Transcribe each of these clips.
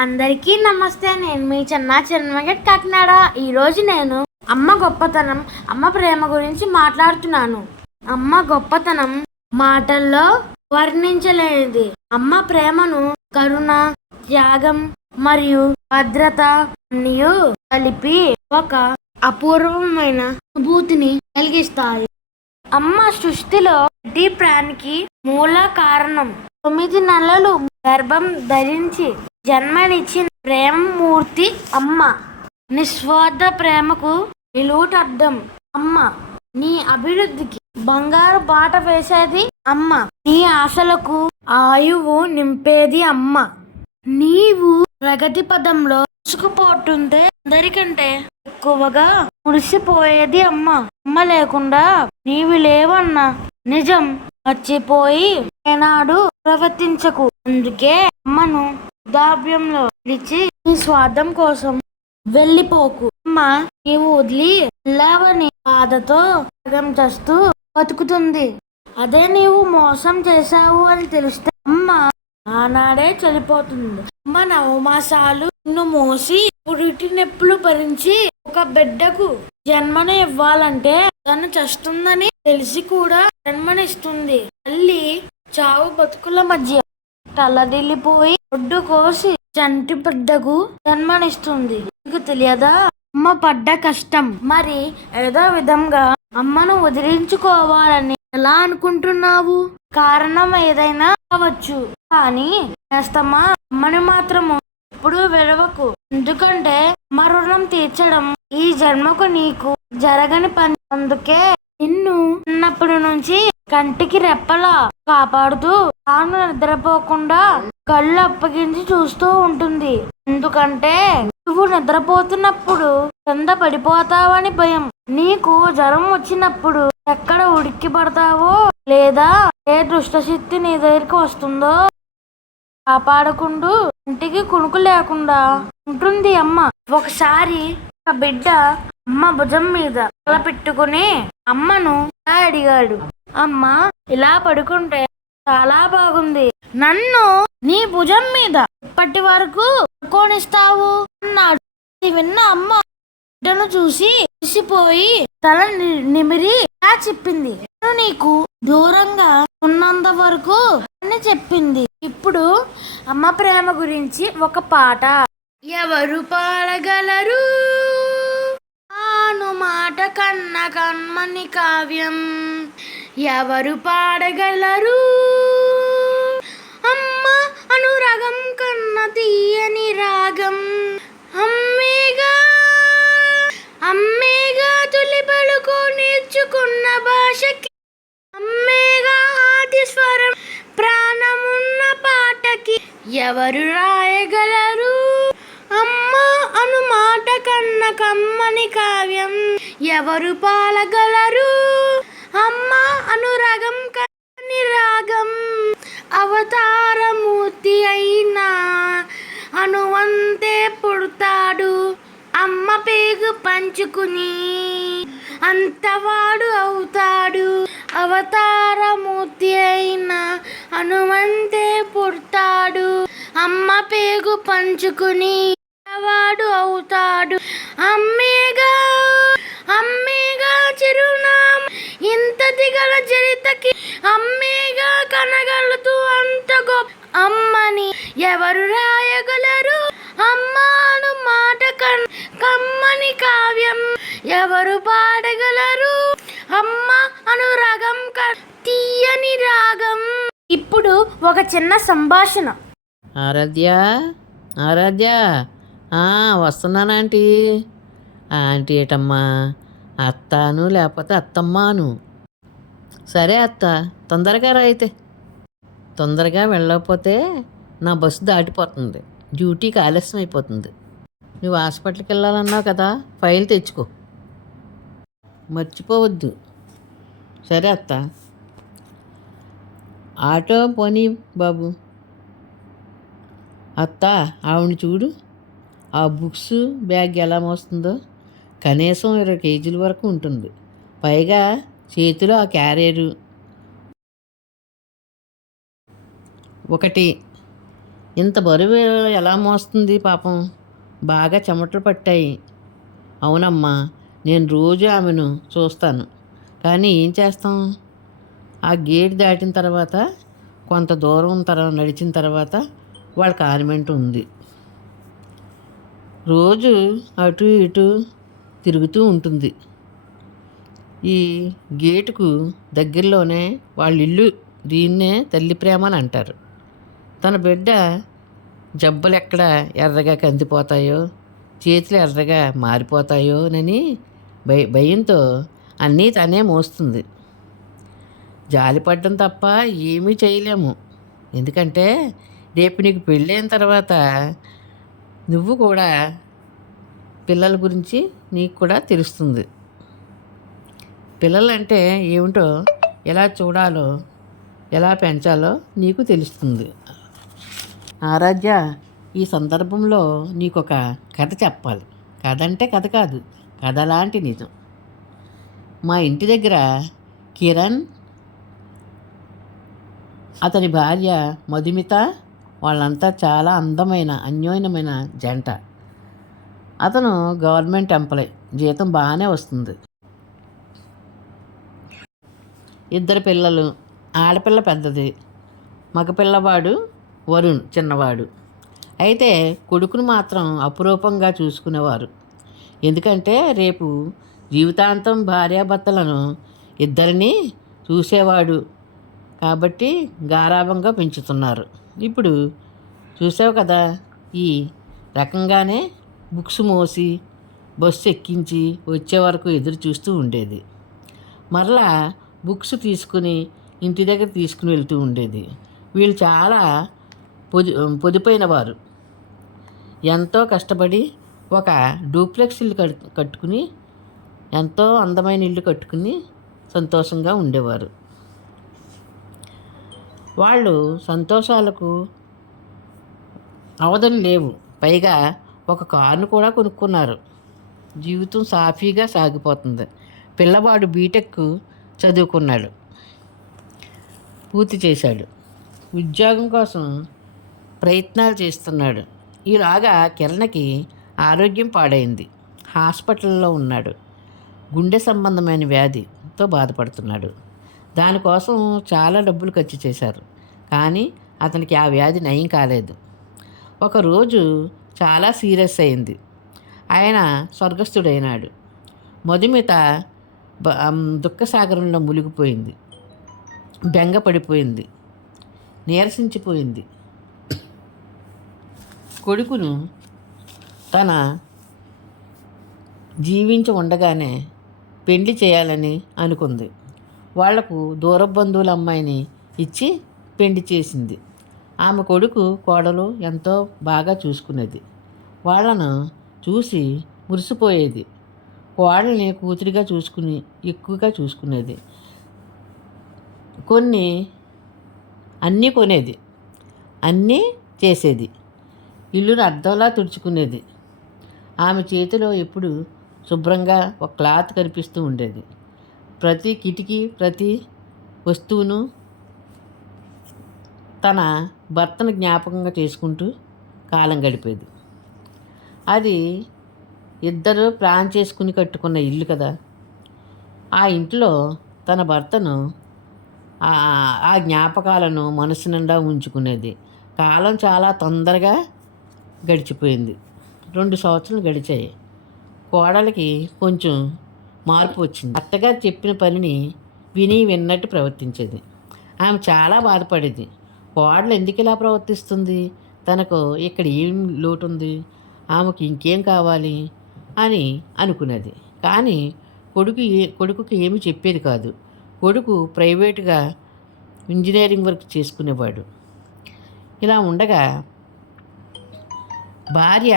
అందరికీ నమస్తే. నేను మీ చెన్మగట్ కాకినాడ. ఈరోజు నేను అమ్మ గొప్పతనం, అమ్మ ప్రేమ గురించి మాట్లాడుతున్నాను. అమ్మ గొప్పతనం మాటల్లో వర్ణించలేనిది. అమ్మ ప్రేమను కరుణ, త్యాగం మరియు భద్రత అన్నీయు కలిపి ఒక అపూర్వమైన అనుభూతిని కలిగిస్తాయి. అమ్మ సృష్టిలో ప్రతి ప్రాణికి మూల కారణం. 9 నెలలు గర్భం ధరించి జన్మనిచ్చిన ప్రేమమూర్తి అమ్మ. నిస్వార్థ ప్రేమకు నిలువుటద్దం అమ్మ. నీ అభివృద్ధికి బంగారు బాట వేసేది అమ్మ. నీ ఆశలకు ఆయువు నింపేది అమ్మ. నీవు ప్రగతి పదంలో దూసుకుపోతుంటే అందరికంటే ఎక్కువగా మురిసిపోయేది అమ్మ. అమ్మ లేకుండా నీవు లేవన్న నిజం మర్చిపోయి ఏనాడు ప్రవర్తించకు. అందుకే అమ్మను వృద్ధాప్యంలో విడిచి నీ స్వార్థం కోసం వెళ్ళిపోకు. అమ్మ నీవు వదిలి వెళ్ళావని బాధతో త్యాగం చేస్తూ బతుకుతుంది. అదే నీవు మోసం చేశావు అని తెలిస్తే అమ్మ ఆనాడే చనిపోతుంది. అమ్మ నవమాసాలు నిన్ను మోసి పురిటి నొప్పులు భరించి ఒక బిడ్డకు జన్మను ఇవ్వాలంటే తను చస్తుందని తెలిసి కూడా జన్మనిస్తుంది. తల్లి చావు బతుకుల మధ్య తలదిల్లిపోయి ఒడ్డు కోసి చంటి బిడ్డకు జన్మనిస్తుంది. నీకు తెలియదా అమ్మ పడ్డ కష్టం? మరి ఏదో విధంగా అమ్మను వదిలించుకోవాలని ఎలా అనుకుంటున్నావు? కారణం ఏదైనా కావచ్చు, కానీ నేస్తమా అమ్మని మాత్రము ఎప్పుడు విడవకు. ఎందుకంటే అమ్మ రుణం తీర్చడం ఈ జన్మకు నీకు జరగని పని. అందుకే నిన్ను చిన్నప్పటి నుంచి కంటికి రెప్పలా కాపాడుతూ తాను నిద్రపోకుండా కళ్ళు అప్పగించి చూస్తూ ఉంటుంది. ఎందుకంటే నువ్వు నిద్రపోతున్నప్పుడు కింద పడిపోతావని భయం. నీకు జ్వరం వచ్చినప్పుడు ఎక్కడ ఉడికి పడతావో లేదా ఏ దుష్టశక్తి నీ దగ్గరికి వస్తుందో కాపాడుకుంటూ ఇంటికి కునుకు లేకుండా ఉంటుంది అమ్మ. ఒకసారి ఆ బిడ్డ అమ్మ భుజం మీద తల పెట్టుకుని అమ్మను అడిగాడు, అమ్మ ఇలా పడుకుంటే చాలా బాగుంది, నన్ను నీ భుజం మీద ఇప్పటి వరకు పడుకోనిస్తావు అన్నాడు. విన్న అమ్మ బిడ్డను చూసి మురిసిపోయి తల నిమిరి ఇలా చెప్పింది, నేను నీకు దూరంగా ఉన్నంత వరకు అని చెప్పింది. ఇప్పుడు అమ్మ ప్రేమ గురించి ఒక పాట. ఎవరు పాడగలరు ఆను మాట కన్న కమ్మని కావ్యం? ఎవరు పాడగలరు అమ్మ అనురాగం కన్న తీయని రాగం? అమ్మేగా అమ్మేగా తొలి పలుకు నేర్చుకున్న భాషకి, అమ్మేగా ఆది స్వరం ప్రాణమున్న పాటకి. ఎవరు రాయగలరు అమ్మ అను మాట కన్న కమ్మని కావ్యం? ఎవరు పాడగలరు అమ్మ అనురాగం కన్ని రాగం? అవతారమూర్తి అయినా అనువంతే పుడతాడు, అమ్మ పేగు పంచుకుని అంతవాడు అవుతాడు. అవతారమూర్తి అయినా అనువంతే పుడతాడు, అమ్మ పేగు పంచుకుని వాడు అవుతాడు. అమ్మేగా అమ్మేగా చిరునామ ఇంత దిగల చరితకి, అమ్మేగా కనగలదు అంత గొప్ప అమ్మని. ఎవరు రాయగలరు అమ్మాను మాట కమ్మని కావ్యం? ఎవరు పాడగలరు అమ్మ అనురాగం తీయని రాగం? ఇప్పుడు ఒక చిన్న సంభాషణ. ఆరాధ్య ఆరాధ్య వస్తున్నాను ఆంటీ. ఆంటీ ఏటమ్మా? అత్తాను లేకపోతే అత్తమ్మాను. సరే అత్త, తొందరగా రా. అయితే తొందరగా వెళ్ళకపోతే నా బస్సు దాటిపోతుంది, డ్యూటీకి ఆలస్యం అయిపోతుంది. నువ్వు హాస్పిటల్కి వెళ్ళాలన్నావు కదా, ఫైల్ తెచ్చుకో, మర్చిపోవద్దు. సరే అత్త. ఆటో పోనీ బాబు. అత్త ఆవిడని చూడు, ఆ బుక్స్ బ్యాగ్ ఎలా మోస్తుందో. కనీసం 20 కేజీల వరకు ఉంటుంది. పైగా చేతిలో ఆ క్యారియరు ఒకటి. ఇంత బరువు ఎలా మోస్తుంది పాపం, బాగా చెమటలు పట్టాయి. అవునమ్మా, నేను రోజు ఆమెను చూస్తాను, కానీ ఏం చేస్తాం, ఆ గేట్ దాటిన తర్వాత కొంత దూరం నడిచిన తర్వాత వాళ్ళ కాన్వెంట్ ఉంది. రోజు అటు ఇటు తిరుగుతూ ఉంటుంది. ఈ గేటుకు దగ్గరలోనే వాళ్ళ ఇల్లు. దీన్నే తల్లి ప్రేమ అని అంటారు. తన బిడ్డ జబ్బలు ఎక్కడ ఎర్రగా కందిపోతాయో, చేతులు ఎర్రగా మారిపోతాయోనని భయంతో అన్నీ తనే మోస్తుంది. జాలిపడడం తప్ప ఏమీ చేయలేము. ఎందుకంటే రేపు నీకు పెళ్ళైన తర్వాత నువ్వు కూడా పిల్లల గురించి నీకు కూడా తెలుస్తుంది. పిల్లలంటే ఏమిటో, ఎలా చూడాలో, ఎలా పెంచాలో నీకు తెలుస్తుంది. ఆరాధ్య, ఈ సందర్భంలో నీకు ఒక కథ చెప్పాలి. కథ అంటే కథ కాదు, కథ లాంటి నిజం. మా ఇంటి దగ్గర కిరణ్, అతని భార్య మధుమిత, వాళ్ళంతా చాలా అందమైన అన్యోన్యమైన జంట. అతను గవర్నమెంట్ ఎంప్లాయ్, జీతం బాగానే వస్తుంది. 2 పిల్లలు, ఆడపిల్ల పెద్దది, మగపిల్లవాడు వరుణ్ చిన్నవాడు. అయితే కొడుకును మాత్రం అపురూపంగా చూసుకునేవారు. ఎందుకంటే రేపు జీవితాంతం భార్యాభర్తలను ఇద్దరినీ చూసేవాడు కాబట్టి గారాబంగా పెంచుతున్నారు. ఇప్పుడు చూసావు కదా, ఈ రకంగానే బుక్స్ మోసి బస్సు ఎక్కించి వచ్చే వరకు ఎదురు చూస్తూ ఉండేది. మరలా బుక్స్ తీసుకుని ఇంటి దగ్గర తీసుకుని వెళ్తూ ఉండేది. వీళ్ళు చాలా పొదుపైన వారు. ఎంతో కష్టపడి ఒక డూప్లెక్స్ ఇల్లు కట్టుకుని, ఎంతో అందమైన ఇల్లు కట్టుకుని సంతోషంగా ఉండేవారు. వాళ్ళు సంతోషాలకు అవధులు లేవు. పైగా ఒక కారును కూడా కొనుక్కున్నారు. జీవితం సాఫీగా సాగిపోతుంది. పిల్లవాడు బీటెక్ చదువుకున్నాడు, పూర్తి చేశాడు. ఉద్యోగం కోసం ప్రయత్నాలు చేస్తున్నాడు. ఈలాగా కిరణ్కి ఆరోగ్యం పాడైంది. హాస్పిటల్లో ఉన్నాడు. గుండె సంబంధమైన వ్యాధితో బాధపడుతున్నాడు. దానికోసం చాలా డబ్బులు ఖర్చు చేశారు, కానీ అతనికి ఆ వ్యాధి నయం కాలేదు. ఒకరోజు చాలా సీరియస్ అయింది. ఆయన స్వర్గస్థుడైనాడు. మధుమిత దుఃఖసాగరంలో మునిగిపోయింది. బెంగపడిపోయింది, నీరసించిపోయింది. కొడుకును తన జీవించి ఉండగానే పెళ్లి చేయాలని అనుకుంది. వాళ్లకు దూర బంధువుల అమ్మాయిని ఇచ్చి పెళ్లి చేసింది. ఆమె కొడుకు కోడలు ఎంతో బాగా చూసుకునేది. వాళ్ళను చూసి మురిసిపోయేది. కోడల్ని కూతురిగా ఎక్కువగా చూసుకునేది. అన్నీ కొనేది, అన్నీ చేసేది. ఇల్లును అద్దంలా తుడుచుకునేది. ఆమె చేతిలో ఎప్పుడు శుభ్రంగా ఒక క్లాత్ కనిపిస్తూ ఉండేది. ప్రతి కిటికీ, ప్రతి వస్తువును తన భర్తను జ్ఞాపకంగా చేసుకుంటూ కాలం గడిపేది. అది ఇద్దరు ప్లాన్ చేసుకుని కట్టుకున్న ఇల్లు కదా. ఆ ఇంట్లో తన భర్తను, ఆ జ్ఞాపకాలను మనసు నిండా ఉంచుకునేది. కాలం చాలా తొందరగా గడిచిపోయింది. 2 సంవత్సరాలు గడిచాయి. కోడలికి కొంచెం మార్పు వచ్చింది. అత్తగారు చెప్పిన పనిని విన్నట్టు ప్రవర్తించేది. ఆమె చాలా బాధపడేది. కోడలు ఎందుకు ఇలా ప్రవర్తిస్తుంది, తనకు ఇక్కడ ఏం లోటు ఉంది, ఆమెకు ఇంకేం కావాలి అని అనుకునేది. కానీ కొడుకుకి ఏమి చెప్పేది కాదు. కొడుకు ప్రైవేటుగా ఇంజనీరింగ్ వర్క్ చేసుకునేవాడు. ఇలా ఉండగా భార్య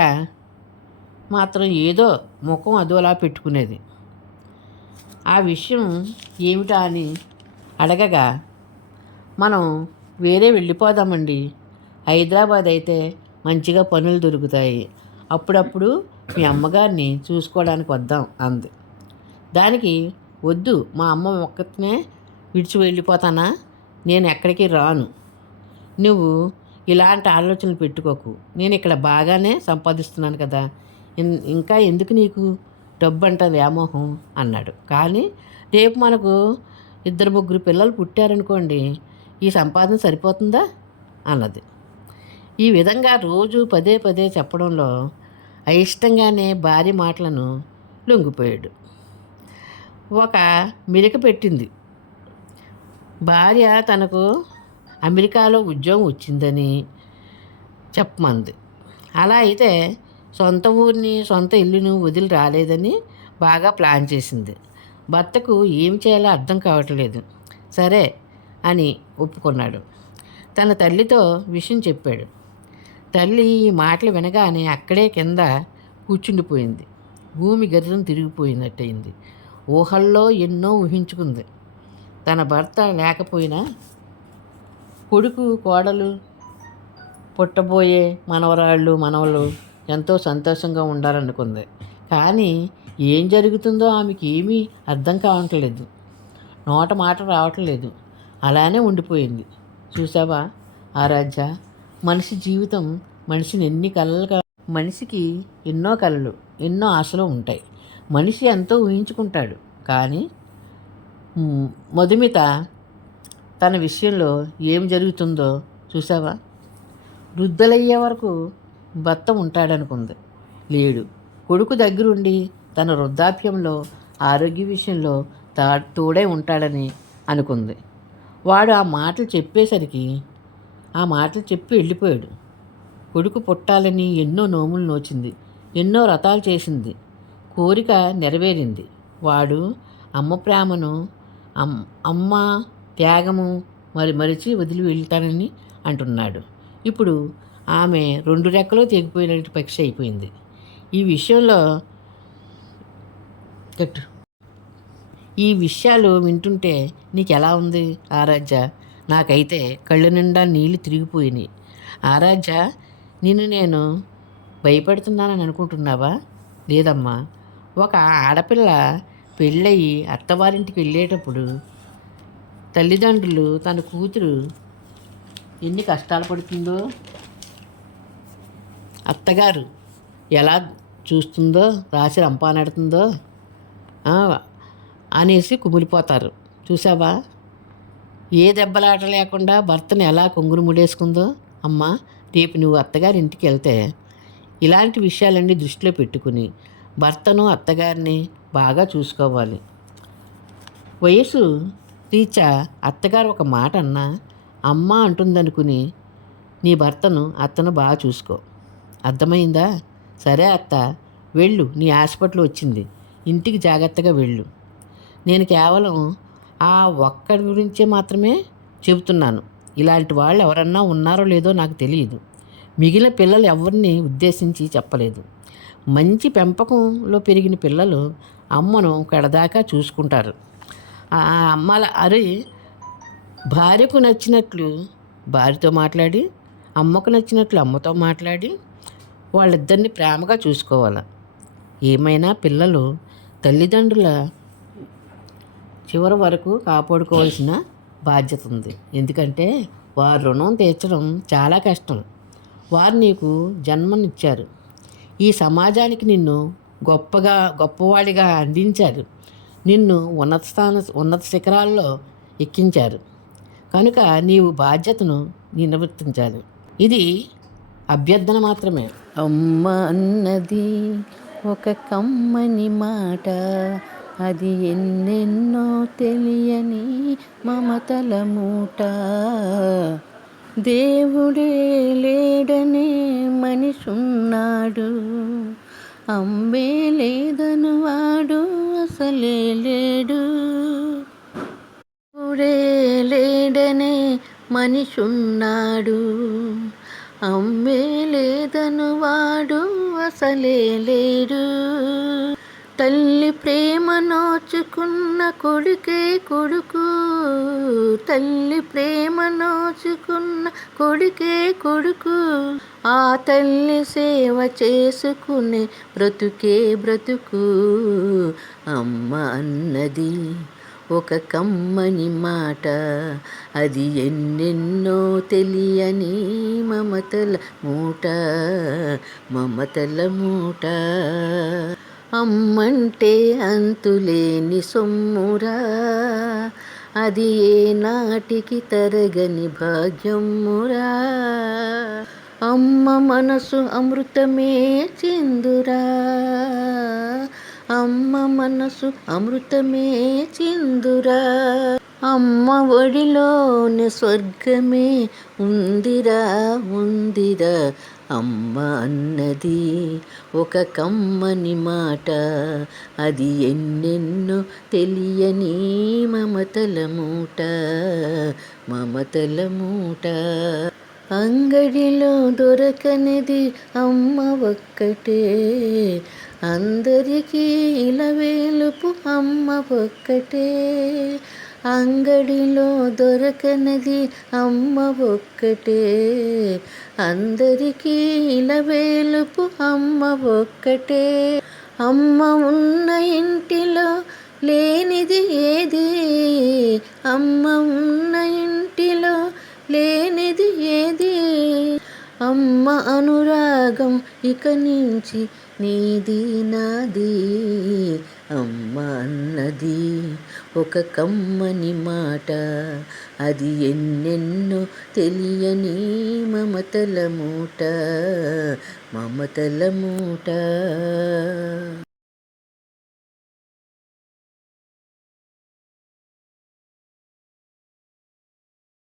మాత్రం ఏదో ముఖం అదోలా పెట్టుకునేది. ఆ విషయం ఏమిటా అని అడగగా, మనం వేరే వెళ్ళిపోదామండి, హైదరాబాద్ అయితే మంచిగా పనులు దొరుకుతాయి, అప్పుడప్పుడు మీ అమ్మగారిని చూసుకోవడానికి వద్దాం అంది. దానికి వద్దు, మా అమ్మ ఒక్కనే విడిచి వెళ్ళిపోతానా, నేను ఎక్కడికి రాను, నువ్వు ఇలాంటి ఆలోచనలు పెట్టుకోకు. నేను ఇక్కడ బాగానే సంపాదిస్తున్నాను కదా, ఇంకా ఎందుకు నీకు డబ్బు అంట వ్యామోహం అన్నాడు. కానీ రేపు మనకు 2-3 పిల్లలు పుట్టారనుకోండి, ఈ సంపాదన సరిపోతుందా అన్నది. ఈ విధంగా రోజు పదే పదే చెప్పడంలో అయిష్టంగానే భార్య మాటలను లొంగిపోయాడు. ఒక మెలిక పెట్టింది. భార్య తనకు అమెరికాలో ఉద్యోగం వచ్చిందని చెప్పమంది. అలా అయితే సొంత ఊరిని సొంత ఇల్లును వదిలి రాలేదని బాగా ప్లాన్ చేసింది. భర్తకు ఏం చేయాలో అర్థం కావట్లేదు. సరే అని ఒప్పుకున్నాడు. తన తల్లితో విషయం చెప్పాడు. తల్లి ఈ మాటలు వినగానే అక్కడే కింద కూర్చుండిపోయింది. భూమి గర్రం తిరిగిపోయినట్టయింది. ఊహల్లో ఎన్నో ఊహించుకుంది. తన భర్త లేకపోయినా కొడుకు కోడలు పుట్టబోయే మనవరాళ్ళు మనవలు ఎంతో సంతోషంగా ఉండాలనుకుంది. కానీ ఏం జరుగుతుందో ఆమెకి ఏమీ అర్థం కావట్లేదు. నోట మాట రావట్లేదు. అలానే ఉండిపోయింది. చూసావా ఆరాధ్య, మనిషి జీవితం మనిషికి ఎన్నో కలలు ఎన్నో ఆశలు ఉంటాయి. మనిషి ఎంతో ఊహించుకుంటాడు. కానీ మధుమిత తన విషయంలో ఏం జరుగుతుందో చూసావా. వృద్ధులయ్యే వరకు భర్త ఉంటాడనుకుంది. లేడు. కొడుకు దగ్గరుండి తన వృద్ధాప్యంలో ఆరోగ్య విషయంలో తోడై ఉంటాడని అనుకుంది. వాడు ఆ మాటలు చెప్పి వెళ్ళిపోయాడు. కొడుకు పుట్టాలని ఎన్నో నోములు నోచింది, ఎన్నో వ్రతాలు చేసింది. కోరిక నెరవేరింది. వాడు అమ్మ ప్రేమను అమ్మ త్యాగము మరిచి వదిలి వెళ్తానని అంటున్నాడు. ఇప్పుడు ఆమె 2 రెక్కలు తెగిపోయినట్టు పక్షి అయిపోయింది. ఈ విషయాలు వింటుంటే నీకు ఎలా ఉంది ఆరాధ్య? నాకైతే కళ్ళ నిండా నీళ్ళు తిరిగిపోయినాయి. ఆరాధ్య, నిన్ను నేను భయపెడుతున్నానని అనుకుంటున్నావా? లేదమ్మా. ఒక ఆడపిల్ల పెళ్ళయి అత్తవారింటికి వెళ్ళేటప్పుడు తల్లిదండ్రులు తన కూతురు ఎన్ని కష్టాలు పడుతుందో, అత్తగారు ఎలా చూస్తుందో, రాసి రంపానడుతుందో అనేసి కుమిలిపోతారు. చూసావా? ఏ దెబ్బలాట లేకుండా భర్తను ఎలా కొంగురు ముడేసుకుందో. అమ్మా, రేపు నువ్వు అత్తగారి ఇంటికి వెళ్తే ఇలాంటి విషయాలన్నీ దృష్టిలో పెట్టుకుని భర్తను అత్తగారిని బాగా చూసుకోవాలి. వయసు రీత్యా అత్తగారు ఒక మాట అన్నా అమ్మ అంటుందనుకుని నీ అత్తను బాగా చూసుకో. అర్థమైందా? సరే అత్త, వెళ్ళు. నీ హాస్పిటల్ వచ్చింది. ఇంటికి జాగ్రత్తగా వెళ్ళు. నేను కేవలం ఆ ఒక్కడి గురించే మాత్రమే చెబుతున్నాను. ఇలాంటి వాళ్ళు ఎవరన్నా ఉన్నారో లేదో నాకు తెలియదు. మిగిలిన పిల్లలు ఎవరిని ఉద్దేశించి చెప్పలేదు. మంచి పెంపకంలో పెరిగిన పిల్లలు అమ్మను కడదాకా చూసుకుంటారు. ఆ భార్యకు నచ్చినట్లు భార్యతో మాట్లాడి, అమ్మకు నచ్చినట్లు అమ్మతో మాట్లాడి వాళ్ళిద్దరిని ప్రేమగా చూసుకోవాలి. ఏమైనా పిల్లలు తల్లిదండ్రుల చివరి వరకు కాపాడుకోవాల్సిన బాధ్యత ఉంది. ఎందుకంటే వారి రుణం తీర్చడం చాలా కష్టం. వారు నీకు జన్మనిచ్చారు. ఈ సమాజానికి నిన్ను గొప్పవాడిగా అందించారు. నిన్ను ఉన్నత శిఖరాల్లో ఎక్కించారు. కనుక నీవు బాధ్యతను నిర్వర్తించాలి. ఇది అభ్యర్థన మాత్రమే. అమ్మ అన్నది ఒక కమ్మని మాట, అది ఎన్నెన్నో తెలియని మమతల మూట. దేవుడే లేడనే మనిషున్నాడు, అమ్మే లేదను వాడు అసలే లేడు. దేవుడే లేడనే మనిషున్నాడు, అమ్మే లేదను వాడు అసలే లేడు. తల్లి ప్రేమ నోచుకున్న కొడుకే కొడుకు, తల్లి ప్రేమ నోచుకున్న కొడుకే కొడుకు. ఆ తల్లి సేవ చేసుకునే బ్రతుకే బ్రతుకు. అమ్మ అన్నది ఒక కమ్మని మాట, అది ఎన్నెన్నో తెలియని మమతల మూట, మమతల మూట. అమ్మంటే అంతులేని సొమ్మురా, అది ఏ నాటికి తరగని భాగ్యమురా. అమ్మ మనసు అమృతమే చిందురా, అమ్మ మనసు అమృతమే చిందురా. అమ్మ ఒడిలోని స్వర్గమే ఉందిరా, ఉందిరా. అమ్మ అన్నది ఒక కమ్మని మాట, అది ఎన్నెన్నో తెలియని మమతల మూట, మమతల మూట. అంగడిలో దొరకనిది అమ్మ ఒక్కటే, అందరికీ ఇలవేలుపు అమ్మ ఒక్కటే. అంగడిలో దొరకనిది అమ్మ ఒక్కటే, అందరికీ ఇలవేలుపు అమ్మ ఒక్కటే. అమ్మ ఉన్న ఇంటిలో లేనిది ఏది, అమ్మ ఉన్న ఇంటిలో లేనిది ఏది. అమ్మ అనురాగం ఇక నుంచి నీది నాది, అమ్మ అన్నది ఒక కమ్మని మాట, అది ఎన్నెన్నో తెలియని మమతల మూట, మమతల మూట.